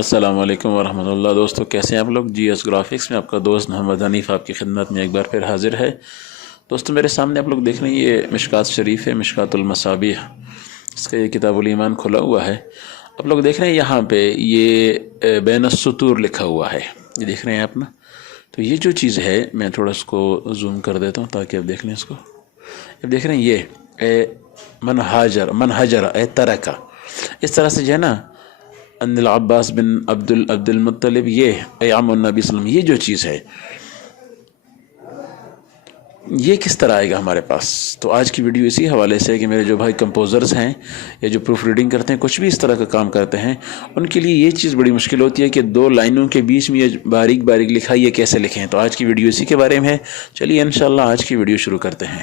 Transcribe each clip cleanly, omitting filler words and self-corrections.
السلام علیکم ورحمۃ اللہ۔ دوستو کیسے ہیں آپ لوگ؟ جی ایس گرافکس میں آپ کا دوست محمد حنیف آپ کی خدمت میں ایک بار پھر حاضر ہے۔ دوستو میرے سامنے آپ لوگ دیکھ رہے ہیں یہ مشکوٰۃ شریف ہے، مشکوٰۃ المصابیح، اس کا یہ کتاب الایمان کھلا ہوا ہے۔ آپ لوگ دیکھ رہے ہیں یہاں پہ یہ بین السطور لکھا ہوا ہے، یہ دیکھ رہے ہیں آپ نا۔ تو یہ جو چیز ہے میں تھوڑا اس کو زوم کر دیتا ہوں تاکہ آپ دیکھ لیں اس کو۔ اب دیکھ رہے ہیں یہ من ہجر اے ترکا، اس طرح سے جو ہے نا ان العباس بن عبد المطلب، یہ اے عم النبی صلی اللہ علیہ وسلم، یہ جو چیز ہے یہ کس طرح آئے گا ہمارے پاس؟ تو آج کی ویڈیو اسی حوالے سے ہے کہ میرے جو بھائی کمپوزرز ہیں یا جو پروف ریڈنگ کرتے ہیں، کچھ بھی اس طرح کا کام کرتے ہیں، ان کے لیے یہ چیز بڑی مشکل ہوتی ہے کہ دو لائنوں کے بیچ میں یہ باریک باریک لکھا یہ کیسے لکھیں۔ تو آج کی ویڈیو اسی کے بارے میں ہے۔ چلیے انشاءاللہ آج کی ویڈیو شروع کرتے ہیں۔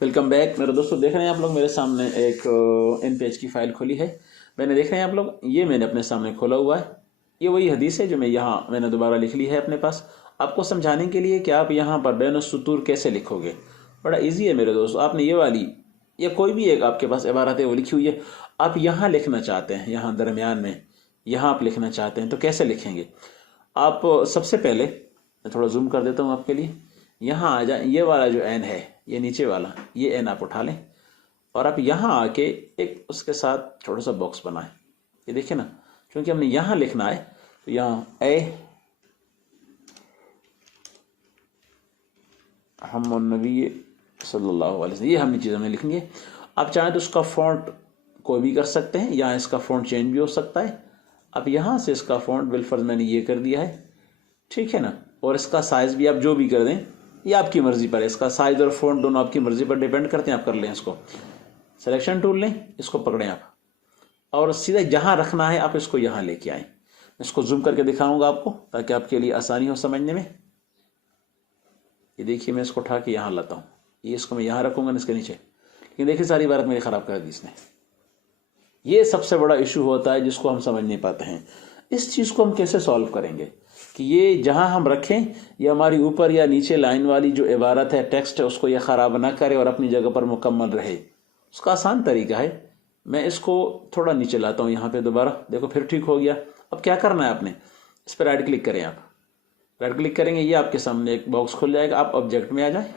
ویلکم بیک میرے دوستو، دیکھ رہے ہیں آپ لوگ میرے سامنے ایک ان پیج کی فائل کھولی ہے۔ میں نے دیکھ رہے ہیں آپ لوگ، یہ میں نے اپنے سامنے کھولا ہوا ہے۔ یہ وہی حدیث ہے جو میں نے دوبارہ لکھ لی ہے اپنے پاس، آپ کو سمجھانے کے لیے کہ آپ یہاں پر بین السطور کیسے لکھو گے۔ بڑا ایزی ہے میرے دوستو۔ آپ نے یہ والی یا کوئی بھی ایک آپ کے پاس عبارت ہے وہ لکھی ہوئی ہے، آپ یہاں لکھنا چاہتے ہیں، یہاں درمیان میں یہاں آپ لکھنا چاہتے ہیں، تو کیسے لکھیں گے؟ آپ سب سے پہلے میں تھوڑا زوم کر دیتا ہوں آپ کے لیے، یہاں آ جائیں، یہ والا جو این ہے، یہ نیچے والا، یہ این آپ اٹھا لیں اور آپ یہاں آ کے ایک اس کے ساتھ چھوٹا سا باکس بنائیں۔ یہ دیکھیں نا، کیونکہ ہم نے یہاں لکھنا ہے تو یہاں اے ہم النبی صلی اللہ علیہ وسلم، یہ ہم نے چیز ہمیں لکھنی ہے۔ آپ چاہیں تو اس کا فونٹ کوئی بھی کر سکتے ہیں، یہاں اس کا فونٹ چینج بھی ہو سکتا ہے۔ اب یہاں سے اس کا فونٹ بالفرض میں نے یہ کر دیا ہے، ٹھیک ہے نا، اور اس کا سائز بھی آپ جو بھی کر دیں، یہ آپ کی مرضی پر ہے۔ اس کا سائز اور فونٹ دونوں آپ کی مرضی پر ڈیپینڈ کرتے ہیں، آپ کر لیں اس کو۔ سلیکشن ٹول لیں، اس کو پکڑیں آپ اور سیدھا جہاں رکھنا ہے آپ اس کو یہاں لے کے آئیں۔ اس کو زوم کر کے دکھاؤں گا آپ کو تاکہ آپ کے لیے آسانی ہو سمجھنے میں۔ یہ دیکھیے میں اس کو اٹھا کے یہاں لاتا ہوں، یہ اس کو میں یہاں رکھوں گا اس کے نیچے، لیکن دیکھیے ساری عبارت میری خراب کر دی اس نے۔ یہ سب سے بڑا ایشو ہوتا ہے جس کو ہم سمجھ نہیں پاتے ہیں۔ اس چیز کو ہم کیسے سالو کریں گے کہ یہ جہاں ہم رکھیں یہ ہماری اوپر یا نیچے لائن والی جو عبارت ہے، ٹیکسٹ ہے، اس کو یہ خراب نہ کرے اور اپنی جگہ پر مکمل رہے۔ اس کا آسان طریقہ ہے، میں اس کو تھوڑا نیچے لاتا ہوں یہاں پہ دوبارہ، دیکھو پھر ٹھیک ہو گیا۔ اب کیا کرنا ہے آپ نے، اس پہ رائٹ کلک کریں، آپ رائٹ کلک کریں گے یہ آپ کے سامنے ایک باکس کھل جائے گا۔ آپ آبجیکٹ میں آ جائیں،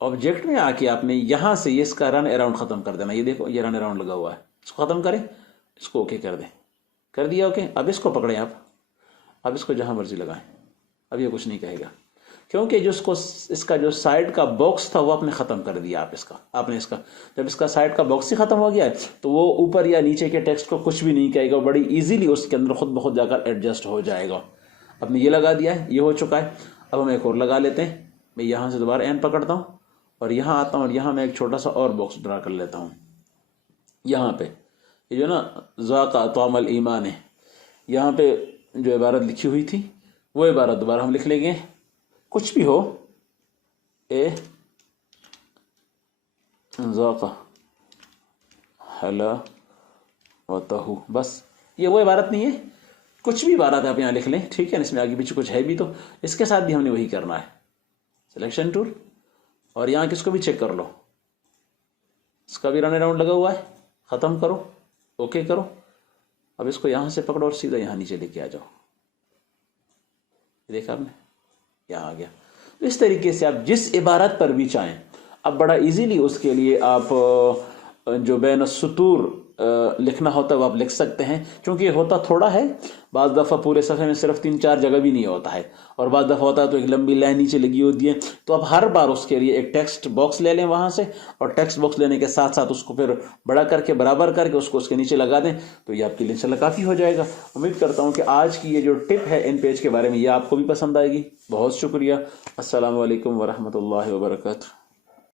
آبجیکٹ میں آ کے آپ نے یہاں سے یہ اس کا رن اراؤنڈ ختم کر دینا۔ یہ دیکھو یہ رن اراؤنڈ لگا ہوا ہے، اس کو ختم کریں، اس کو اوکے کر دیں، کر دیا اوکے۔ اب اس کو پکڑیں آپ، اب اس کو جہاں مرضی لگائیں، اب یہ کچھ نہیں کہے گا، کیونکہ جو اس کا جو سائڈ کا باکس تھا وہ آپ نے ختم کر دیا۔ آپ نے اس کا جب اس کا سائڈ کا باکس ہی ختم ہو گیا ہے تو وہ اوپر یا نیچے کے ٹیکسٹ کو کچھ بھی نہیں کہے گا، بڑی ایزیلی اس کے اندر خود بخود جا کر ایڈجسٹ ہو جائے گا۔ اب نے یہ لگا دیا ہے، یہ ہو چکا ہے۔ اب ہم ایک اور لگا لیتے ہیں۔ میں یہاں سے دوبارہ این پکڑتا ہوں اور یہاں آتا ہوں اور یہاں میں ایک چھوٹا سا اور باکس ڈرا کر لیتا ہوں۔ یہاں پہ یہ جو نا ذاق طعم الایمان ہے، یہاں پہ جو عبارت لکھی ہوئی تھی وہ عبارت دوبارہ ہم لکھ لیں گے، کچھ بھی ہو، اے ذاق حلاوتہ، بس یہ وہ عبارت نہیں ہے، کچھ بھی عبارت آپ یہاں لکھ لیں، ٹھیک ہے۔ اس میں آگے پیچھے کچھ ہے بھی تو اس کے ساتھ بھی ہم نے وہی کرنا ہے۔ سلیکشن ٹول اور یہاں کس کو بھی چیک کر لو، اس کا بھی رن اراؤنڈ لگا ہوا ہے، ختم کرو، اوکے کرو۔ اب اس کو یہاں سے پکڑو اور سیدھا یہاں نیچے لے کے آ جاؤ، دیکھا آپ نے یہاں آ گیا۔ تو اس طریقے سے آپ جس عبارت پر بھی چاہیں، اب بڑا ایزیلی اس کے لیے آپ جو بین السطور لکھنا ہوتا ہے وہ آپ لکھ سکتے ہیں، کیونکہ یہ ہوتا تھوڑا ہے، بعض دفعہ پورے صفحے میں صرف 3-4 جگہ بھی نہیں ہوتا ہے، اور بعض دفعہ ہوتا ہے تو ایک لمبی لائن نیچے لگی ہوتی ہے۔ تو آپ ہر بار اس کے لیے ایک ٹیکسٹ باکس لے لیں وہاں سے، اور ٹیکسٹ باکس لینے کے ساتھ ساتھ اس کو پھر بڑا کر کے برابر کر کے اس کو اس کے نیچے لگا دیں، تو یہ آپ کے لیے انشاءاللہ کافی ہو جائے گا۔ امید کرتا ہوں کہ آج کی یہ جو ٹپ ہے ان پیج کے بارے میں یہ آپ کو بھی پسند آئے گی۔ بہت شکریہ۔ السلام علیکم ورحمۃ اللہ وبرکاتہ۔